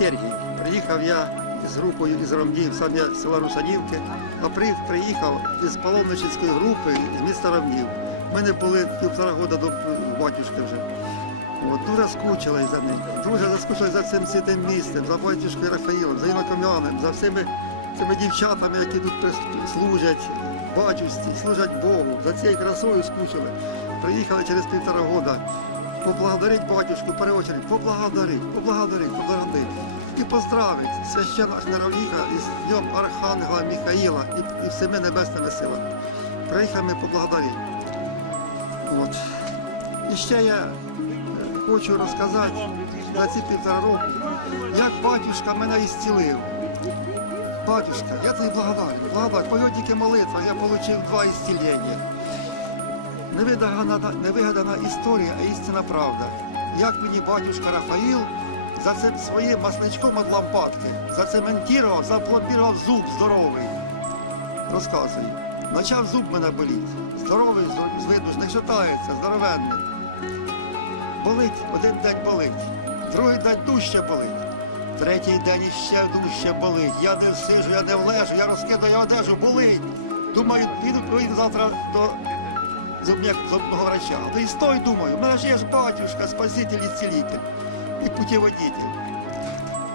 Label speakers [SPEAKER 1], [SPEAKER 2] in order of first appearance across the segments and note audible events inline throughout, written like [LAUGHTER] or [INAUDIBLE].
[SPEAKER 1] Сергій. Приїхав я з групою із Ромдіїв, сам я з села Русанівки, а приїхав із паломничівської групи з міста Ромнів. Ми не були півтора року до батюшки вже. От, дуже скучили за ним. Дуже заскучили за цим святим місцем, за батюшкою Рафаїлом, за іноком'яним, за всіми цими дівчатами, які тут служать батюшці, служать Богу. За цією красою скучили. Приїхали через півтора року. Поблагодарить батюшку, переочередь, поблагодарить, поблагодарить, поблагодарить. І поздравить священного Шнеровіха із Днем Архангела Михаїла і, і всіми небесними силами. Приїхали ми поблагодарити. От. І ще я е, хочу розказати за ці півтора року, як батюшка мене ісцілив. Батюшка, я тобі благодарю, благодарю. По його тільки молитвах я отримав два ісцілення. Невигадана, невигадана історія, а істинна правда. Як мені батюшка Рафаїл за цим своїм масличком від лампадки зацементував, запломбірував зуб здоровий. Розказую. Почав зуб мене боліти. Здоровий, з виду не шатається, здоровенний. Болить, один день болить, другий день дужче болить. Третій день іще дужче болить. Я не всижу, я не влежу, я розкидаю одежу, болить. Думаю, піду поїду завтра до зубняк зубного врача. Та і стой, думаю, в мене ж є ж батюшка, спаситель і цілитель і путіводитель.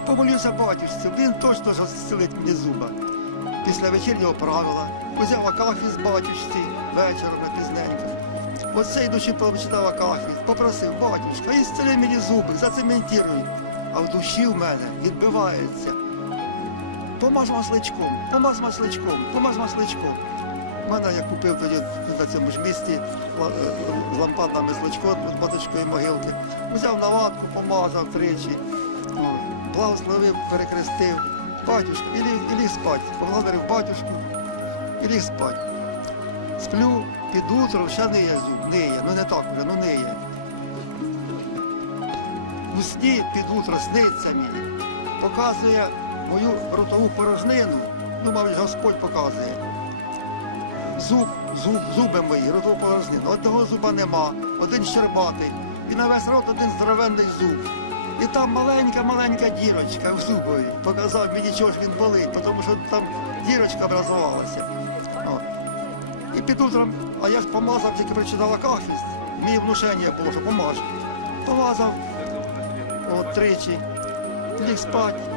[SPEAKER 1] Помолюся батюшці, він точно ж зцілить мені зуба. Після вечірнього правила узяв акафіс батюшці вечором пізненько. Оце йдучи прочитав акафіс, попросив батюшка, і зціли мені зуби, зацементіруй. А в душі в мене відбивається. Помаж масличком, помаз масличком, помаз масличком. У мене я купив тоді на цьому ж місці ла- е, з лампадними масличко з батюшкої могилки. Взяв на латку, помазав тричі, благословив, перекрестив. Батюшка, і ліг, і ліг спать. Поблагодарив батюшку і ліг спать. Сплю, під утро ще не є зуб, не є, ну не так вже, ну не є. У сні під утро сниться мені, показує мою ротову порожнину, думав, що Господь показує. Зуб, зуб, зуби мої, ротову порожнину. Одного зуба нема, один щербатий. І на весь рот один здоровенний зуб. І там маленька-маленька дірочка в зубові. Показав мені, він болить, тому що там дірочка образувалася. І під утром, а я ж помазав, тільки прочитав акафіст. Мені внушення було, що помажу. Помазав от тричі, ліг спать.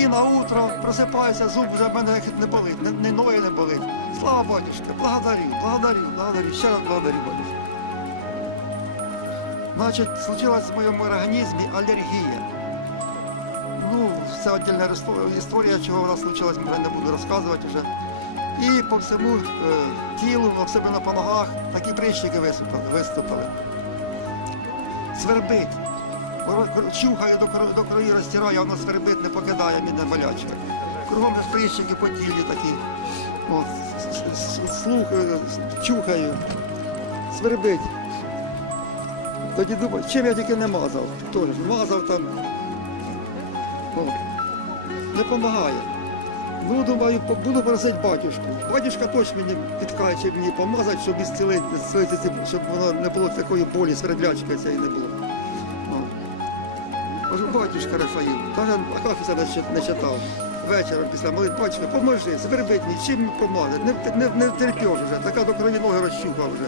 [SPEAKER 1] І на утро просипаюся, зуб вже в мене не болить, не, не ноги не болить. Слава батюшка, благодарю, благодарю, благодарю, ще раз благодарю батюшка. Значить, случилась в моєму організмі алергія. Ну, це віддільна історія, чого вона случилась, я не буду розказувати вже. І по всьому е, тілу, особливо по ногах, такі прищики виступили. Свербить. Чухаю до, кро- до краю розтираю, а воно свербить, не покидає, мене боляче. Кругом прищики по тілі такі. От, с- с- слухаю, с- чухаю, свербить. Тоді думаю, чим я тільки не мазав. Тоже мазав там. О, не допомагає. Ну, думаю, буду просити батюшку. Батюшка точно мені підкаже, чи мені помазати, щоб ісцілити, щоб воно не було такої болі, свердлячки цієї не було. Кажу, батюшка Рафаїл, каже, не, чит- не читав. Вечором після молитви, батюшка, поможи, свербить мені, чим мені? Не, не, не втерпів вже, така до крові ноги розчухав вже.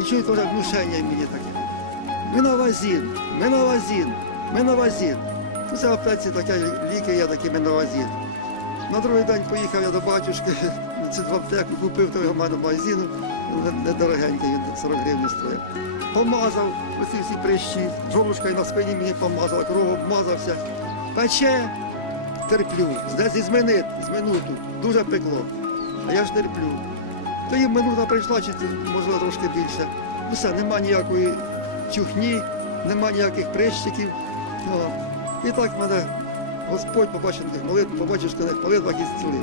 [SPEAKER 1] І чую теж внушення мені таке. Миновазін, миновазін, миновазін. Ну, це в аптеці таке ліки є такі миновазін. На другий день поїхав я до батюшки, [LAUGHS] цю в аптеку купив того магазину, недорогенький, він 40 гривень стоїть. Помазав оці всі прищі, жолушкою на спині мені помазала, кров обмазався. Пече, терплю. Десь із минут, з дуже пекло. А я ж терплю. Тоді минута прийшла, чи можливо трошки більше. Ну Все, нема ніякої чухні, нема ніяких прищиків. О. І так мене Господь побачив молитв, побачив, що тих молитвах і зцілив.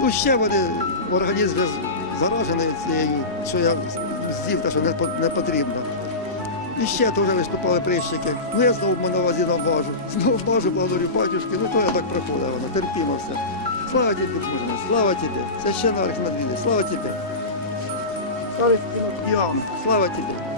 [SPEAKER 1] Ну ще вони організм вже заражений цією, що я з'їв те, що не, не потрібно. І ще теж виступали прищики. Ну я знову на вазі наважу. Знову бажу, благодарю батюшки, ну то я так проходила, вона терпімо все. Слава тобі, Боже, слава тобі. Священна тобі. Слава тобі. Слава тобі.